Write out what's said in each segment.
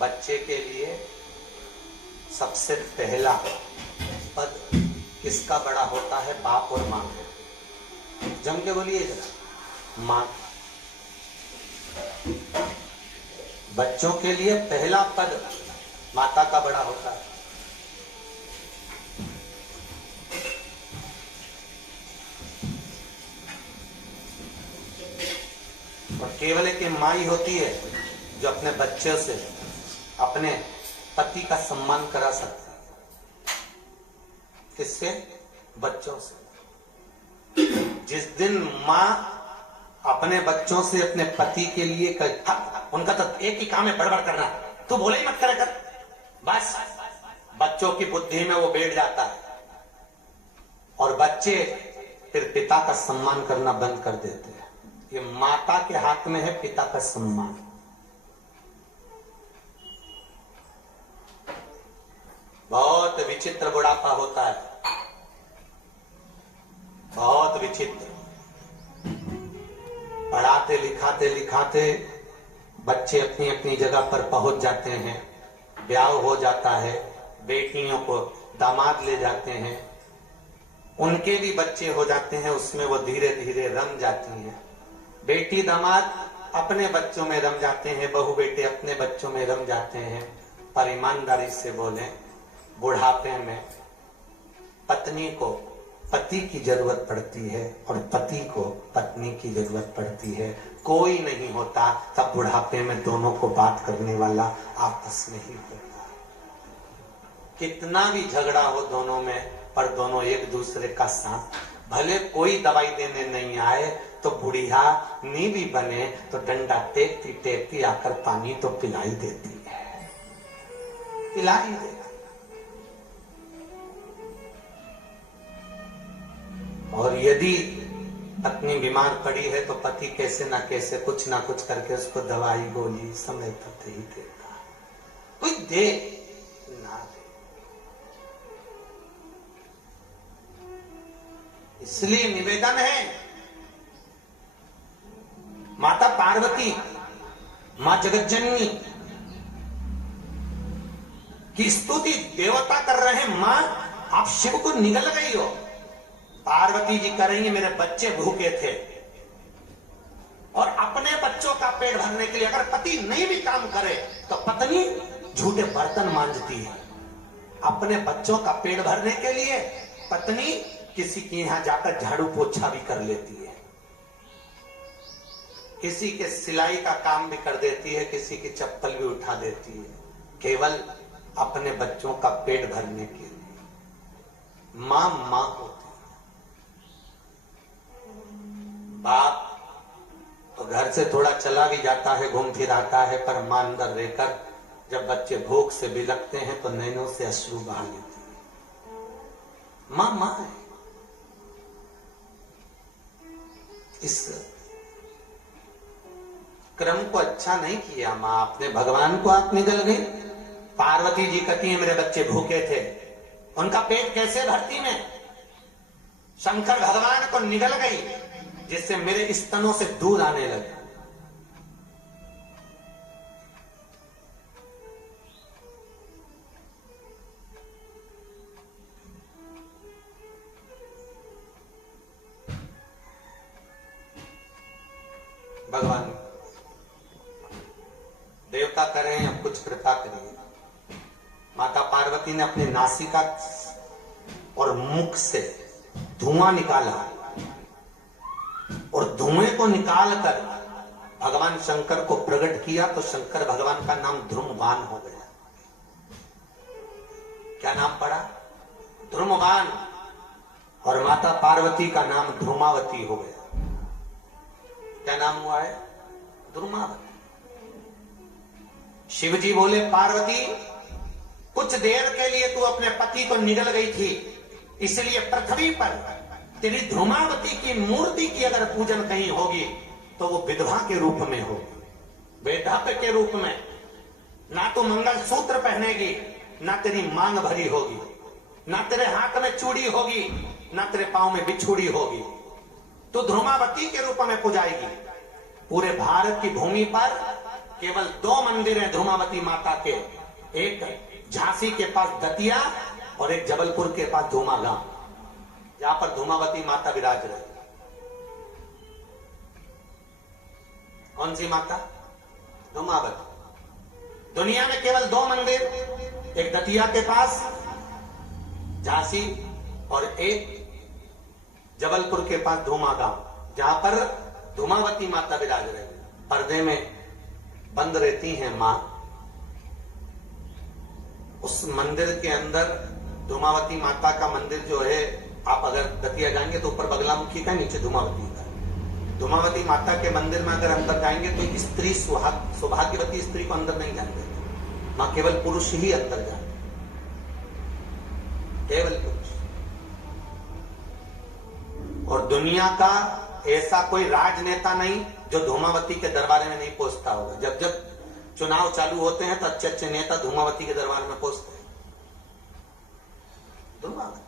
बच्चे के लिए सबसे पहला पद किसका बड़ा होता है? बाप और माँ का। जम के बोलिए जरा, माँ। बच्चों के लिए पहला पद माता का बड़ा होता है। और केवल एक माँ ही होती है जो अपने बच्चों से, अपने पति का सम्मान करा सकती है। किससे? बच्चों से। जिस दिन माँ अपने बच्चों से अपने पति के लिए उनका तो एक ही काम है, बड़बड़ करना, तू बोले ही मत करे कर, बस बच्चों की बुद्धि में वो बैठ जाता है और बच्चे फिर पिता का सम्मान करना बंद कर देते हैं। ये माता के हाथ में है पिता का सम्मान। बहुत विचित्र बुढ़ापा होता है, बहुत विचित्र। पढ़ाते लिखाते बच्चे अपनी अपनी जगह पर पहुंच जाते हैं, ब्याह हो जाता है, बेटियों को दामाद ले जाते हैं, उनके भी बच्चे हो जाते हैं, उसमें वो धीरे धीरे रम जाती हैं। बेटी दामाद अपने बच्चों में रम जाते हैं, बहू बेटे अपने बच्चों में रम जाते हैं। पर ईमानदारी से बोलें, बुढ़ापे में पत्नी को पति की जरूरत पड़ती है और पति को पत्नी की जरूरत पड़ती है। कोई नहीं होता तब बुढ़ापे में दोनों को बात करने वाला आपस में ही होता है। कितना भी झगड़ा हो दोनों में, पर दोनों एक दूसरे का साथ, भले कोई दवाई देने नहीं आए तो बुढ़िया नी भी बने तो डंडा टेकती टेकती आकर पानी तो पिलाई देती है, पिलाई देती। और यदि पत्नी बीमार पड़ी है तो पति कैसे ना कैसे कुछ ना कुछ करके उसको दवाई गोली समय पर ही देता है। कोई दे ना दे, इसलिए निवेदन है, माता पार्वती, मां जगतजननी की स्तुति देवता कर रहे हैं। मां, आप शिव को निगल गई हो। पार्वती जी करेंगे, मेरे बच्चे भूखे थे और अपने बच्चों का पेट भरने के लिए अगर पति नहीं भी काम करे तो पत्नी झूठे बर्तन मांजती है। अपने बच्चों का पेट भरने के लिए पत्नी किसी के यहां जाकर झाड़ू पोछा भी कर लेती है, किसी के सिलाई का काम भी कर देती है, किसी की चप्पल भी उठा देती है, केवल अपने बच्चों का पेट भरने के लिए। मां मां होती है। बाप तो घर से थोड़ा चला भी जाता है, घूम फिर आता है, पर मां अंदर रहकर जब बच्चे भूख से बिलखते हैं तो नैनों से अश्रु बहा लेती है। मां मां है। इस क्रम को अच्छा नहीं किया मां, अपने भगवान को आप निगल गई। पार्वती जी कहती है मेरे बच्चे भूखे थे, उनका पेट कैसे भरती मैं? शंकर भगवान को निगल गई, जिससे मेरे स्तनों से दूध आने लगे। भगवान देवता करें, अब कुछ कृपा करिए। माता पार्वती ने अपने नासिका और मुख से धुआं निकाला और धुएं को निकालकर भगवान शंकर को प्रकट किया तो शंकर भगवान का नाम ध्रुमवान हो गया। क्या नाम पड़ा? ध्रुमवान। और माता पार्वती का नाम ध्रुमावती हो गया। क्या नाम हुआ है? ध्रुमावती। शिव जी बोले पार्वती, कुछ देर के लिए तू अपने पति को निगल गई थी, इसलिए पृथ्वी पर तेरी ध्रुमावती की मूर्ति की अगर पूजन कहीं होगी तो वो विधवा के रूप में होगी, वैधव्य के रूप में। ना तो मंगल सूत्र पहनेगी, ना तेरी मांग भरी होगी, ना तेरे हाथ में चूड़ी होगी, ना तेरे पांव में बिछुड़ी होगी। तो ध्रुमावती के रूप में पूजाएगी। पूरे भारत की भूमि पर केवल 2 मंदिर हैं धूमावती माता के, एक झांसी के पास दतिया और एक जबलपुर के पास धूमा गांव, जहां पर धूमावती माता विराज रही। कौन सी माता? धूमावती। दुनिया में केवल 2 मंदिर, एक दतिया के पास झांसी और एक जबलपुर के पास धूमा गांव, जहां पर धूमावती माता विराज रही। पर्दे में बंद रहती हैं मां। उस मंदिर के अंदर धूमावती माता का मंदिर जो है, आप अगर दतिया जाएंगे तो ऊपर बगलामुखी का, नीचे धूमावती का। धूमावती माता के मंदिर में अगर अंदर जाएंगे तो स्त्री सौभाग्यवती स्त्री को अंदर नहीं जाने देते, मां केवल पुरुष ही अंदर जाते, केवल पुरुष। और दुनिया का ऐसा कोई राजनेता नहीं जो धूमावती के दरबार में नहीं पहुंचता होगा। जब जब चुनाव चालू होते हैं तो अच्छे अच्छे नेता धूमावती के दरबार में पहुंचते हैं। धूमावती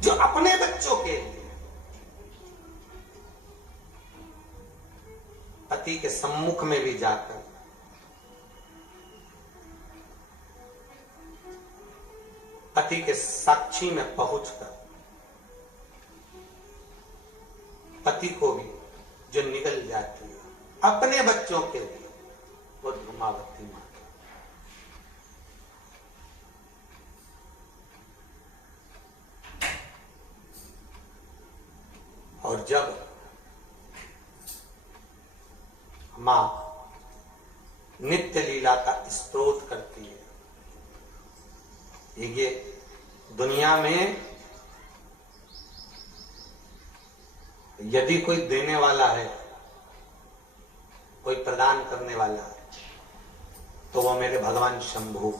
जो अपने बच्चों के लिए पति के सम्मुख में भी जाकर पति के साक्षी में पहुंचकर पति को भी जो निगल जाती है अपने बच्चों के लिए, वो धूमावती माता। और जब मां नित्य लीला का स्तोत्र करती है, ये दुनिया में यदि कोई देने वाला है, कोई प्रदान करने वाला है, तो वो मेरे भगवान शंभु।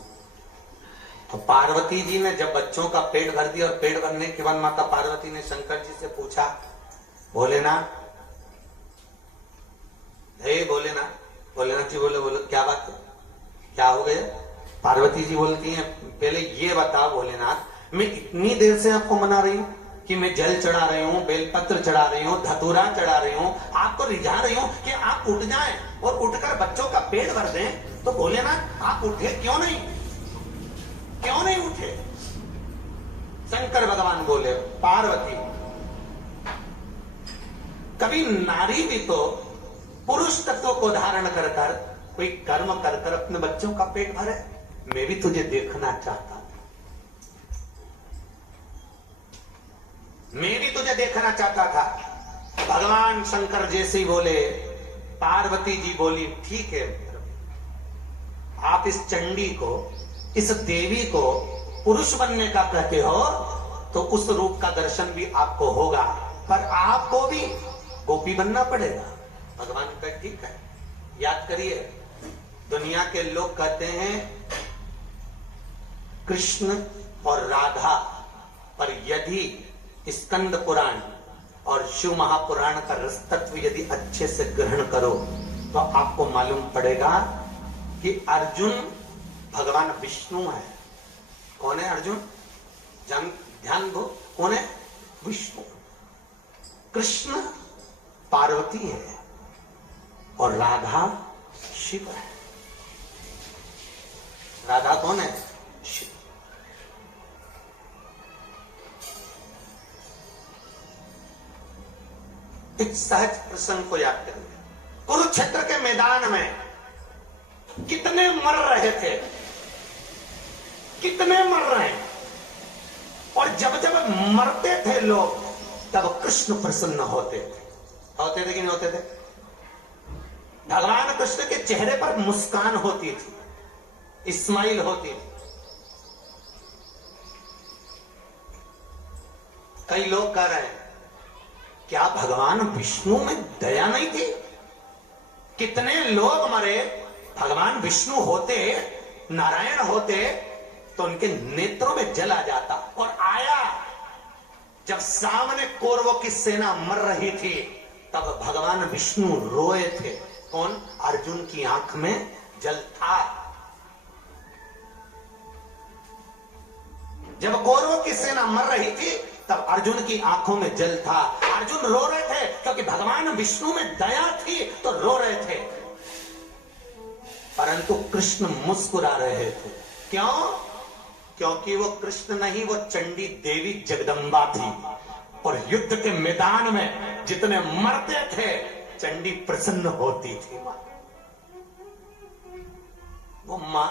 तो पार्वती जी ने जब बच्चों का पेट भर दिया और पेट भरने के बाद माता पार्वती ने शंकर जी से पूछा, भोलेनाथ, हे भोलेनाथ। भोलेनाथ जी बोले, बोलो क्या बात है, क्या हो गया? पार्वती जी बोलती हैं, पहले ये बताओ भोलेनाथ, मैं इतनी देर से आपको मना रही हूं कि मैं जल चढ़ा रही हूं, बेलपत्र चढ़ा रही हूं, धतूरा चढ़ा रही हूं, आपको रिझा रही हूं कि आप उठ जाएं और उठकर बच्चों का पेट भर दें, तो भोलेनाथ आप उठे क्यों नहीं? क्यों नहीं उठे? शंकर भगवान बोले, पार्वती, कभी नारी भी तो पुरुष तत्व को धारण कर कर कोई कर्म कर कर अपने बच्चों का पेट भरे। मैं भी तुझे देखना चाहता था, मैं भी तुझे देखना चाहता था। भगवान शंकर जैसे ही बोले, पार्वती जी बोली, ठीक है, आप इस चंडी को, इस देवी को पुरुष बनने का कहते हो, तो उस रूप का दर्शन भी आपको होगा, पर आपको भी गोपी बनना पड़ेगा। भगवान का ठीक है। याद करिए, दुनिया के लोग कहते हैं कृष्ण और राधा, पर यदि स्कंद पुराण और शिव महापुराण का रस तत्व यदि अच्छे से ग्रहण करो तो आपको मालूम पड़ेगा कि अर्जुन भगवान विष्णु है। कौन है अर्जुन? ध्यान दो, कौन है? विष्णु। कृष्ण पार्वती है और राधा शिव है। राधा कौन है? शिव। एक सहज प्रसंग को याद करिए। कुरुक्षेत्र के मैदान में कितने मर रहे थे, कितने मर रहे हैं, और जब जब मरते थे लोग तब कृष्ण प्रसन्न होते थे। होते थे कि नहीं होते थे? भगवान कृष्ण के चेहरे पर मुस्कान होती थी, स्माइल होती थी। कई लोग कह रहे हैं, क्या भगवान विष्णु में दया नहीं थी? कितने लोग मरे, भगवान विष्णु होते, नारायण होते, तो उनके नेत्रों में जल आ जाता। और आया जब सामने कौरवों की सेना मर रही थी, तब भगवान विष्णु रोए थे। कौन? अर्जुन की आंख में जल था। जब कौरवों की सेना मर रही थी तब अर्जुन की आंखों में जल था। अर्जुन रो रहे थे क्योंकि भगवान विष्णु में दया थी तो रो रहे थे, परंतु कृष्ण मुस्कुरा रहे थे। क्यों? क्योंकि वो कृष्ण नहीं, वो चंडी देवी जगदम्बा थी। और युद्ध के मैदान में जितने मरते थे चंडी प्रसन्न होती थी। वो मां